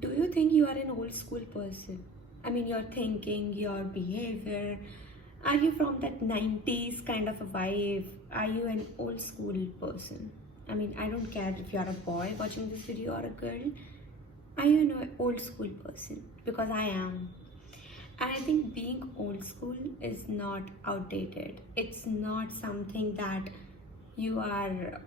Do you think you are an old school person? I mean, your thinking, your behavior. Are you from that 90s kind of a vibe? Are you an old school person? I mean, I don't care if you're a boy watching this video or a girl. Are you an old school person? Because I am. And I think being old school is not outdated. It's not something that you are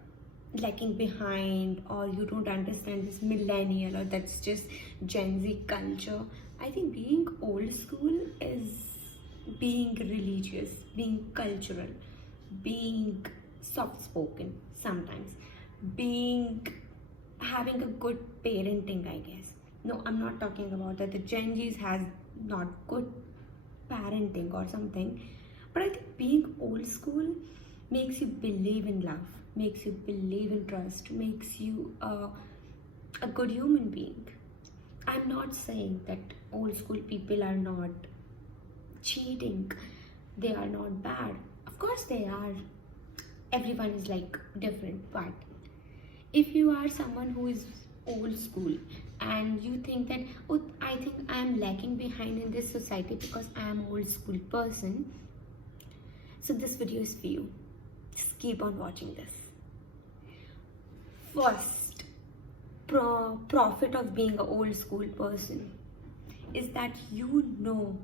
lagging behind or you don't understand this millennial or that's just Gen Z culture. I think being old school is being religious, being cultural, being soft spoken sometimes, being having a good parenting, I guess. No, I'm not talking about that. The Gen Zs has not good parenting or something. But I think being old school makes you believe in love, makes you believe in trust, makes you a good human being. I'm not saying that old school people are not cheating, they are not bad. Of course, they are. Everyone is like different, but if you are someone who is old school and you think that, oh, I think I am lagging behind in this society because I am old school person, so this video is for you. Just keep on watching this. First profit of being an old school person is that you know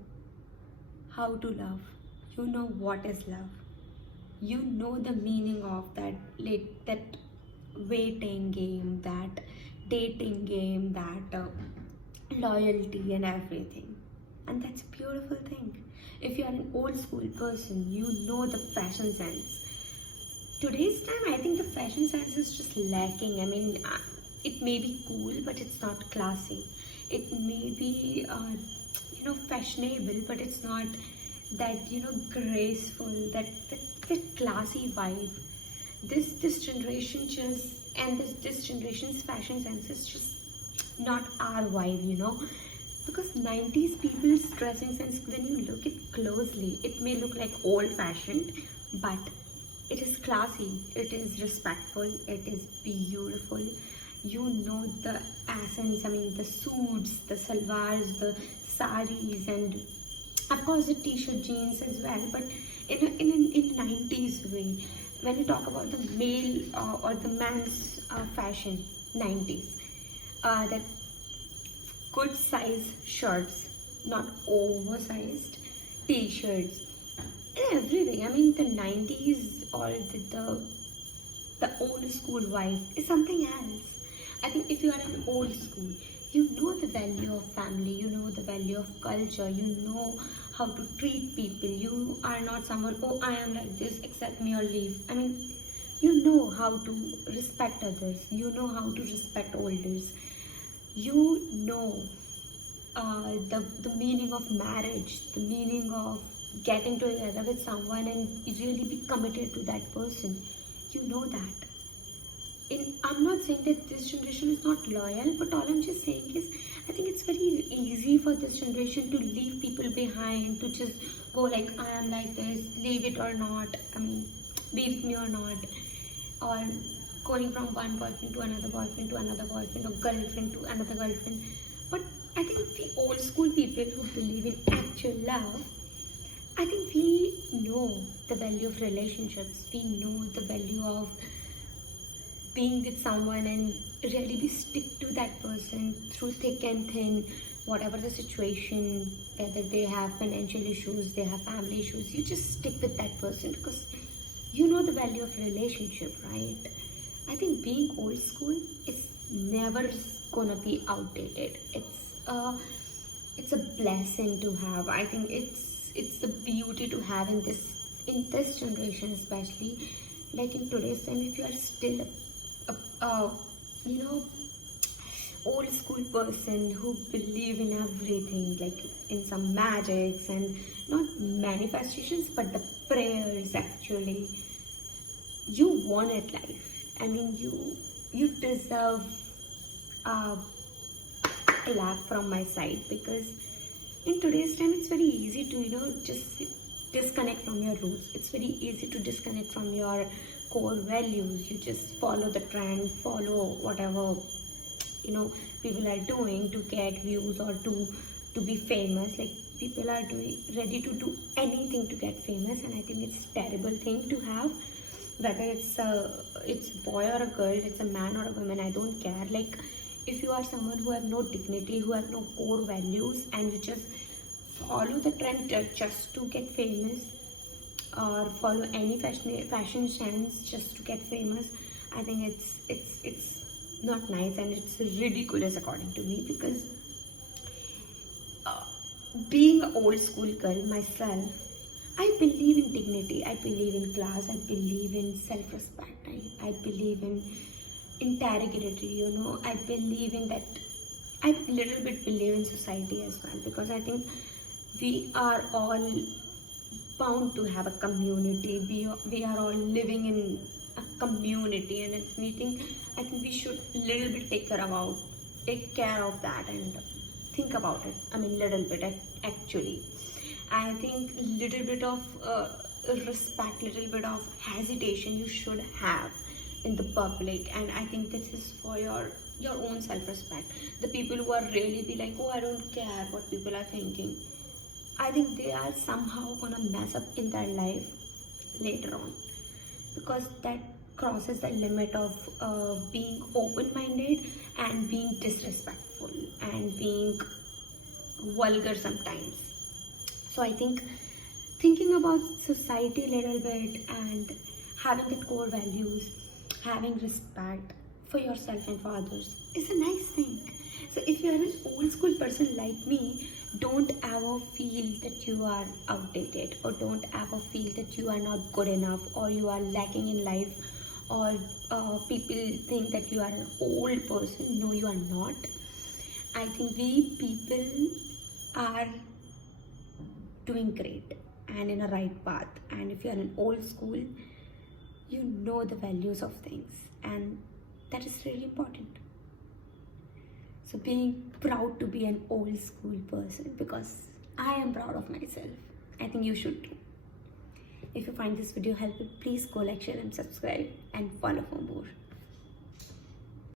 how to love, you know what is love, you know the meaning of that waiting game, that dating game, that loyalty and everything. And that's a beautiful thing. If you are an old school person, you know the fashion sense. Today's time, I think the fashion sense is just lacking. I mean, it may be cool, but it's not classy. It may be, fashionable, but it's not that, graceful, that classy vibe. This generation just, and this generation's fashion sense is just not our vibe. Because 90s people's dressing sense, when you look it closely, it may look like old fashioned, but it is classy, it is respectful, it is beautiful. You know the essence. I mean, the suits, the salwars, the saris, and of course the t-shirt, jeans as well, but in 90s way. When you talk about the male or the man's fashion, 90s, that good size shirts, not oversized t-shirts, and everything. I mean, the 90s or the old school vibe is something else. I think if you are an old school, you know the value of family, you know the value of culture, you know how to treat people. You are not someone, oh, I am like this, accept me or leave. I mean, you know how to respect others, you know how to respect elders, you know the meaning of marriage, the meaning of getting together with someone and really be committed to that person. You know that. I'm not saying that this generation is not loyal, but all I'm just saying is I think it's very easy for this generation to leave people behind, to just go like, I am like this, leave it or not. I mean, be with me or not. Or going from one boyfriend to another boyfriend to another boyfriend, or girlfriend to another girlfriend. But I think the old school people who believe in actual love, I think we know the value of relationships. We know the value of being with someone and really be stick to that person through thick and thin, whatever the situation, whether they have financial issues, they have family issues, you just stick with that person because you know the value of relationship, right? I think being old school is never gonna be outdated. It's a blessing to have. I think it's the beauty to have in this generation, especially like in today's time. If you are still a old school person who believe in everything, like in some magics and not manifestations, but the prayers actually, you wanted life. I mean, you deserve a clap from my side, because in today's time it's very easy to just disconnect from your roots. It's very easy to disconnect from your core values. You just follow the trend, follow whatever people are doing to get views or to be famous. Like, people are ready to do anything to get famous, and I think it's a terrible thing to have. Whether it's a boy or a girl, it's a man or a woman, I don't care. Like, if you are someone who have no dignity, who have no core values, and you just follow the trend just to get famous, or follow any fashion trends just to get famous, I think it's not nice, and it's ridiculous according to me. Because being an old school girl myself, I believe in dignity, I believe in class, I believe in self-respect, I believe in integrity, I believe in that. I little bit believe in society as well, because I think we are all bound to have a community. We are all living in a community, and I think we should little bit take care of that and think about it. I mean, little bit actually. I think little bit of respect, little bit of hesitation you should have in the public, and I think this is for your own self-respect. The people who are really be like, oh, I don't care what people are thinking, I think they are somehow gonna mess up in their life later on, because that crosses the limit of being open-minded and being disrespectful and being vulgar sometimes. So I think thinking about society a little bit and having the core values, having respect for yourself and for others is a nice thing. So if you are an old school person like me, don't ever feel that you are outdated, or don't ever feel that you are not good enough, or you are lacking in life, or people think that you are an old person. No, you are not. I think we people are doing great and in a right path, and if you are an old school, you know the values of things, and that is really important. So being proud to be an old school person, because I am proud of myself. I think you should too. If you find this video helpful, please go like, share and subscribe, and follow for more.